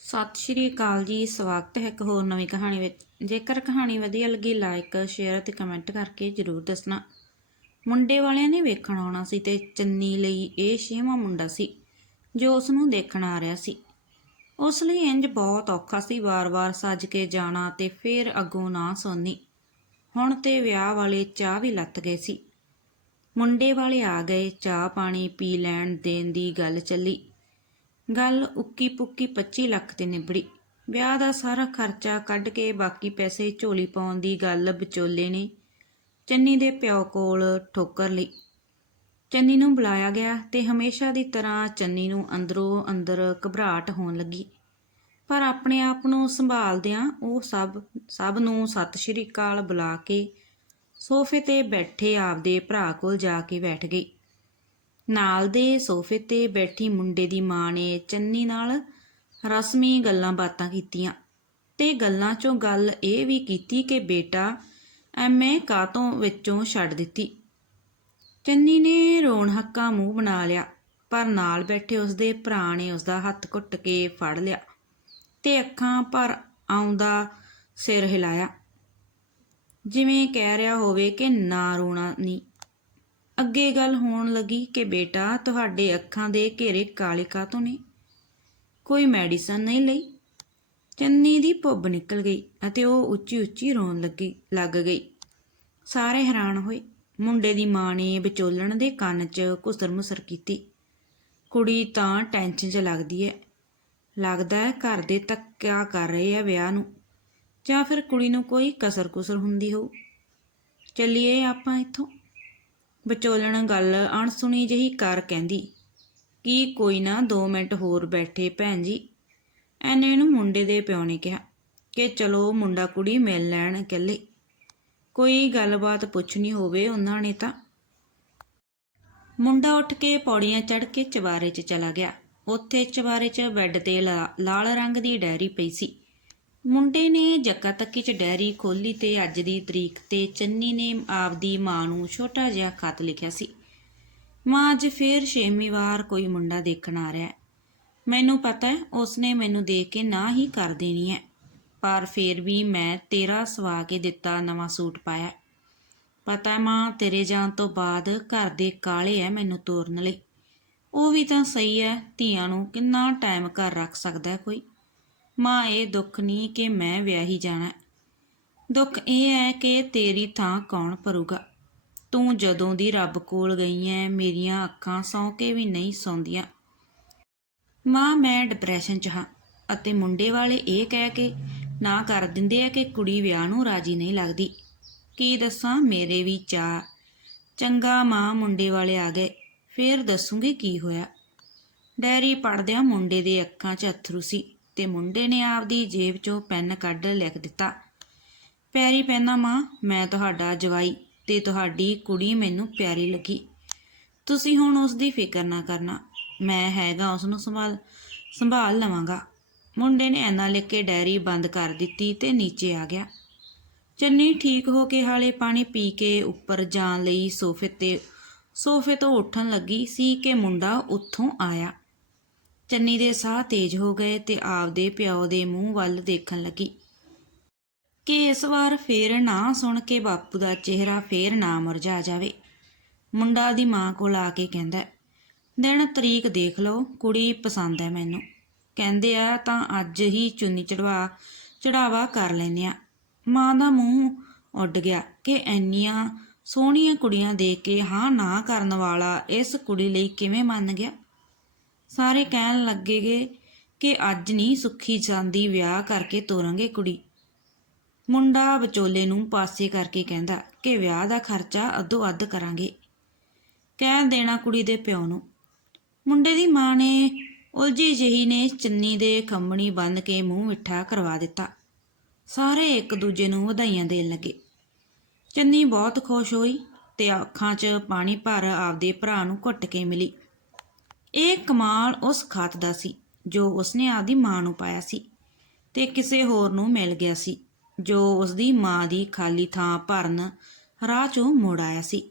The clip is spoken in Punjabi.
ਸਤਿ ਸ਼੍ਰੀ ਅਕਾਲ ਜੀ, ਸਵਾਗਤ ਹੈ ਇੱਕ ਹੋਰ ਨਵੀਂ ਕਹਾਣੀ ਵਿੱਚ। ਜੇਕਰ ਕਹਾਣੀ ਵਧੀਆ ਲੱਗੀ ਲਾਈਕ ਸ਼ੇਅਰ ਤੇ ਕਮੈਂਟ ਕਰਕੇ ਜਰੂਰ ਦੱਸਣਾ। ਮੁੰਡੇ ਵਾਲਿਆਂ ਨੇ ਵੇਖਣ ਆਉਣਾ ਸੀ ਤੇ ਚੰਨੀ ਲਈ ਇਹ ਛੇਵਾਂ ਮੁੰਡਾ ਸੀ, ਜੋ ਉਸ ਨੂੰ ਦੇਖਣ ਆ ਰਿਹਾ ਸੀ। ਉਸ ਲਈ ਇੰਜ ਬਹੁਤ ਔਖਾ ਸੀ ਵਾਰ-ਵਾਰ ਸੱਜ ਕੇ ਜਾਣਾ ਤੇ ਫੇਰ ਅੱਗੋਂ ਨਾ ਸੋਨੀ ਹੁਣ ਤੇ ਵਿਆਹ ਵਾਲੇ ਚਾਹ ਵੀ ਲੱਤ ਗਏ ਸੀ। ਮੁੰਡੇ ਵਾਲੇ ਆ ਗਏ, ਚਾਹ ਪਾਣੀ ਪੀ ਲੈਣ ਦੇਣ ਦੀ ਗੱਲ ਚੱਲੀ। ਗੱਲ ਉੱਕੀ ਪੁੱਕੀ 25 ਲੱਖ ਤੇ ਨਿਬੜੀ। ਵਿਆਹ ਦਾ ਸਾਰਾ ਖਰਚਾ ਕੱਢ ਕੇ ਬਾਕੀ ਪੈਸੇ ਝੋਲੀ ਪਾਉਣ ਦੀ ਗੱਲ ਵਿਚੋਲੇ ਨੇ ਚੰਨੀ ਦੇ ਪਿਓ ਕੋਲ ਠੋਕਰ ਲਈ। ਚੰਨੀ ਨੂੰ ਬੁਲਾਇਆ ਗਿਆ ਤੇ ਹਮੇਸ਼ਾ ਦੀ ਤਰ੍ਹਾਂ ਚੰਨੀ ਨੂੰ ਅੰਦਰੋਂ ਅੰਦਰ ਘਬਰਾਹਟ ਹੋਣ ਲੱਗੀ। ਪਰ ਆਪਣੇ ਆਪ ਨੂੰ ਸੰਭਾਲਦਿਆਂ ਉਹ ਸਭ ਸਭ ਨੂੰ ਸਤਿ ਸ਼੍ਰੀ ਅਕਾਲ ਬੁਲਾ ਕੇ ਸੋਫੇ ਤੇ ਬੈਠੇ ਆਪਦੇ ਭਰਾ ਕੋਲ ਜਾ ਕੇ ਬੈਠ ਗਈ। ਨਾਲ ਦੇ ਸੋਫੇ ਤੇ ਬੈਠੀ ਮੁੰਡੇ ਦੀ ਮਾਂ ਨੇ ਚੰਨੀ ਨਾਲ ਰਸਮੀ ਗੱਲਾਂ ਬਾਤਾਂ ਕੀਤੀਆਂ। ਤੇ ਗੱਲਾਂ 'ਚੋਂ ਗੱਲ ਇਹ ਵੀ ਕੀਤੀ ਕਿ ਬੇਟਾ ਐਮਏ ਕਾਤੋਂ ਵਿੱਚੋਂ ਛੱਡ ਦਿੱਤੀ। ਚੰਨੀ ਨੇ ਰੋਣ ਹੱਕਾ ਮੂੰਹ ਬਣਾ ਲਿਆ, ਪਰ ਨਾਲ ਬੈਠੇ ਉਸਦੇ ਭਰਾ ਨੇ ਉਸਦਾ ਹੱਥ ਘੁੱਟ ਕੇ ਫੜ ਲਿਆ ਤੇ ਅੱਖਾਂ ਪਰ ਆਉਂਦਾ ਸਿਰ ਹਿਲਾਇਆ। ਜਿਵੇਂ ਕਹਿ ਰਿਹਾ ਹੋਵੇ ਕਿ ਨਾ ਰੋਣਾ ਨਹੀਂ ਅੱਗੇ ਗੱਲ ਹੋਣ ਲੱਗੀ ਕਿ ਬੇਟਾ, ਤੁਹਾਡੇ ਅੱਖਾਂ ਦੇ ਘੇਰੇ ਕਾਲੇ ਕਾਤੋਂ ਨੇ? ਕੋਈ ਮੈਡੀਸਨ ਨਹੀਂ ਲਈ? ਚੰਨੀ ਦੀ ਭੁੱਬ ਨਿਕਲ ਗਈ ਅਤੇ ਉਹ ਉੱਚੀ ਉੱਚੀ ਰੋਣ ਲੱਗੀ, ਲੱਗ ਗਈ। ਸਾਰੇ ਹੈਰਾਨ ਹੋਏ। ਮੁੰਡੇ ਦੀ ਮਾਂ ਨੇ ਵਿਚੋਲਣ ਦੇ ਕੰਨ 'ਚ ਘੁਸਰ ਮੁਸਰ ਕੀਤੀ। ਕੁੜੀ ਤਾਂ ਟੈਨਸ਼ਨ 'ਚ ਲੱਗਦੀ ਹੈ ਲੱਗਦਾ ਹੈ ਘਰ ਦੇ ਤੱਕਿਆ ਕਰ ਰਹੇ ਆ ਵਿਆਹ ਨੂੰ। ਜਾਂ ਫਿਰ ਕੁੜੀ ਨੂੰ ਕੋਈ ਕਸਰ-ਕੁਸਰ ਹੁੰਦੀ ਹੋਊ। ਚੱਲੀਏ ਆਪਾਂ ਇੱਥੋਂ। ਵਿਚੋਲਣ ਗੱਲ ਅਣਸੁਣੀ ਜਿਹੀ ਕਰ ਕਹਿੰਦੀ, ਕੀ ਕੋਈ ਨਾ 2 ਮਿੰਟ ਹੋਰ ਬੈਠੇ ਭੈਣ ਜੀ। ਐਨੇ ਨੂੰ ਮੁੰਡੇ ਦੇ ਪਿਓ ਨੇ ਕਿਹਾ ਕਿ ਚਲੋ ਮੁੰਡਾ ਕੁੜੀ ਮਿਲ ਲੈਣ ਇਕੱਲੇ। ਕੋਈ ਗੱਲਬਾਤ ਪੁੱਛਣੀ ਹੋਵੇ ਉਹਨਾਂ ਨੇ ਤਾਂ। ਮੁੰਡਾ ਉੱਠ ਕੇ ਪੌੜੀਆਂ ਚੜ੍ਹ ਕੇ ਚਵਾਰੇ 'ਚ ਚਲਾ ਗਿਆ। ਉੱਥੇ ਚਵਾਰੇ 'ਚ ਬੈੱਡ ਤੇ ਲਾ- ਲਾਲ ਰੰਗ ਦੀ ਡੈਰੀ ਪਈ ਸੀ। ਮੁੰਡੇ ਨੇ ਜੱਕਾ ਤੱਕੀ 'ਚ ਡਾਇਰੀ ਖੋਲੀ ਤੇ ਅੱਜ ਦੀ ਤਰੀਕ ਤੇ ਚੰਨੀ ਨੇ ਆਪਦੀ ਮਾਂ ਨੂੰ ਛੋਟਾ ਜਿਹਾ ਖਤ ਲਿਖਿਆ ਸੀ। ਮਾਂ ਅੱਜ ਫੇਰ ਛੇਵੀਂ ਵਾਰ ਕੋਈ ਮੁੰਡਾ ਦੇਖਣ ਆ ਰਿਹਾ ਮੈਨੂੰ ਪਤਾ ਹੈ, ਉਸਨੇ ਮੈਨੂੰ ਦੇਖ ਕੇ ਨਾ ਹੀ ਕਰ ਦੇਣੀ ਹੈ। ਪਰ ਫੇਰ ਵੀ ਮੈਂ ਤੇਰਾ ਸਵਾ ਕੇ ਦਿੱਤਾ ਨਵਾਂ ਸੂਟ ਪਾਇਆ ਪਤਾ ਮਾਂ, ਤੇਰੇ ਜਾਣ ਤੋਂ ਬਾਅਦ ਘਰ ਦੇ ਕਾਲੇ ਐ ਮੈਨੂੰ ਤੋਰਨ ਲਈ। ਉਹ ਵੀ ਤਾਂ ਸਹੀ ਹੈ, ਧੀਆਂ ਨੂੰ ਕਿੰਨਾ ਟਾਈਮ ਘਰ ਰੱਖ ਸਕਦਾ ਕੋਈ। ਮਾਂ, ਇਹ ਦੁੱਖ ਨਹੀਂ ਕਿ ਮੈਂ ਵਿਆਹੀ ਜਾਣਾ ਦੁੱਖ ਇਹ ਹੈ ਕਿ ਤੇਰੀ ਥਾਂ ਕੌਣ ਭਰੂਗਾ? ਤੂੰ ਜਦੋਂ ਦੀ ਰੱਬ ਕੋਲ ਗਈ ਐ ਮੇਰੀਆਂ ਅੱਖਾਂ ਸੌਂ ਕੇ ਵੀ ਨਹੀਂ ਸੌਂਦੀਆਂ। ਮਾਂ, ਮੈਂ ਡਿਪਰੈਸ਼ਨ 'ਚ ਹਾਂ ਅਤੇ ਮੁੰਡੇ ਵਾਲੇ ਇਹ ਕਹਿ ਕੇ ਨਾ ਕਰ ਦਿੰਦੇ ਆ ਕਿ ਕੁੜੀ ਵਿਆਹ ਨੂੰ ਰਾਜੀ ਨਹੀਂ ਲੱਗਦੀ। ਕੀ ਦੱਸਾਂ, ਮੇਰੇ ਵੀ ਚਾਹ ਚੰਗਾ ਮਾਂ, ਮੁੰਡੇ ਵਾਲੇ ਆ ਗਏ। ਫੇਰ ਦੱਸੂਗੀ ਕੀ ਹੋਇਆ? ਡੈਰੀ ਪੜਦਿਆਂ ਮੁੰਡੇ ਦੇ ਅੱਖਾਂ 'ਚ ਅਥਰੂ ਸੀ। ਤੇ ਮੁੰਡੇ ਨੇ ਆਪਦੀ ਜੇਬ 'ਚੋਂ ਪੈਨ ਕੱਢ ਲਿਖ ਦਿੱਤਾ। ਪਿਆਰੀ ਪੈਨਾ ਮਾਂ, ਮੈਂ ਤੁਹਾਡਾ ਜਵਾਈ ਤੇ ਤੁਹਾਡੀ ਕੁੜੀ ਮੈਨੂੰ ਪਿਆਰੀ ਲੱਗੀ। ਤੁਸੀਂ ਹੁਣ ਉਸ ਦੀ ਫਿਕਰ ਨਾ ਕਰਨਾ। ਮੈਂ ਹੈਗਾ ਉਸ ਨੂੰ ਸੰਭਾਲ ਸੰਭਾਲ ਲਵਾਂਗਾ। ਮੁੰਡੇ ਨੇ ਐਨਾ ਲਿਖ ਕੇ ਡਾਇਰੀ ਬੰਦ ਕਰ ਦਿੱਤੀ ਤੇ ਨੀਚੇ ਆ ਗਿਆ। ਚੰਨੀ ਠੀਕ ਹੋ ਕੇ ਹਾਲੇ ਪਾਣੀ ਪੀ ਕੇ ਉੱਪਰ ਜਾਣ ਲਈ ਸੋਫੇ ਤੇ, ਸੋਫੇ ਤੋਂ ਉੱਠਣ ਲੱਗੀ ਸੀ ਕਿ ਮੁੰਡਾ ਉੱਥੋਂ ਆਇਆ। ਚੰਨੀ ਦੇ ਸਾਹ ਤੇਜ਼ ਹੋ ਗਏ ਤੇ ਆਪਦੇ ਪਿਓ ਦੇ ਮੂੰਹ ਵੱਲ ਦੇਖਣ ਲੱਗੀ। ਕਿ ਇਸ ਵਾਰ ਫੇਰ ਨਾ ਸੁਣ ਕੇ ਬਾਪੂ ਦਾ ਚਿਹਰਾ ਫੇਰ ਨਾ ਮੁਰਝਾ ਜਾਵੇ। ਮੁੰਡਾ ਦੀ ਮਾਂ ਕੋਲ ਆ ਕੇ ਕਹਿੰਦਾ, ਦਿਨ ਤਰੀਕ ਦੇਖ ਲਓ, ਕੁੜੀ ਪਸੰਦ ਹੈ ਮੈਨੂੰ। ਕਹਿੰਦੇ ਆ, ਤਾਂ ਅੱਜ ਹੀ ਚੁੰਨੀ ਚੜਵਾ, ਚੜਾਵਾ ਕਰ ਲੈਨੇ ਆ। ਮਾਂ ਦਾ ਮੂੰਹ ਉੱਡ ਗਿਆ ਕਿ ਐਨੀਆਂ ਸੋਹਣੀਆਂ ਕੁੜੀਆਂ ਦੇਖ ਕੇ ਹਾਂ ਨਾ ਕਰਨ ਵਾਲਾ ਇਸ ਕੁੜੀ ਲਈ ਕਿਵੇਂ ਮੰਨ ਗਿਆ। ਸਾਰੇ ਕਹਿਣ ਲੱਗੇਗੇ ਕਿ ਅੱਜ ਨਹੀਂ ਸੁੱਖੀ ਜਾਂਦੀ ਵਿਆਹ ਕਰਕੇ ਤੋਰਾਂਗੇ ਕੁੜੀ। ਮੁੰਡਾ ਵਿਚੋਲੇ ਨੂੰ ਪਾਸੇ ਕਰਕੇ ਕਹਿੰਦਾ ਕਿ ਵਿਆਹ ਦਾ ਖਰਚਾ ਅੱਧੋ ਅੱਧ ਕਰਾਂਗੇ। ਕਹਿ ਦੇਣਾ ਕੁੜੀ ਦੇ ਪਿਓ ਨੂੰ। ਮੁੰਡੇ ਦੀ ਮਾਂ ਨੇ ਉਲਝੀ ਜਿਹੀ ਨੇ ਚੰਨੀ ਦੇ ਖੰਮਣੀ ਬੰਨ ਕੇ ਮੂੰਹ ਮਿੱਠਾ ਕਰਵਾ ਦਿੱਤਾ। ਸਾਰੇ ਇੱਕ ਦੂਜੇ ਨੂੰ ਵਧਾਈਆਂ ਦੇਣ ਲੱਗੇ। ਚੰਨੀ ਬਹੁਤ ਖੁਸ਼ ਹੋਈ ਤੇ ਅੱਖਾਂ 'ਚ ਪਾਣੀ ਭਰ ਆਪਦੇ ਭਰਾ ਨੂੰ ਘੁੱਟ ਕੇ ਮਿਲੀ। ਇਹ ਕਮਾਲ ਉਸ ਖਾਤ ਦਾ ਸੀ, ਜੋ ਉਸਨੇ ਆਪਦੀ ਮਾਂ ਨੂੰ ਪਾਇਆ ਸੀ ਤੇ ਕਿਸੇ ਹੋਰ ਨੂੰ ਮਿਲ ਗਿਆ ਸੀ, ਜੋ ਉਸਦੀ ਮਾਂ ਦੀ ਖਾਲੀ ਥਾਂ ਭਰਨ ਰਾਹ 'ਚੋਂ ਮੁੜ ਆਇਆ ਸੀ।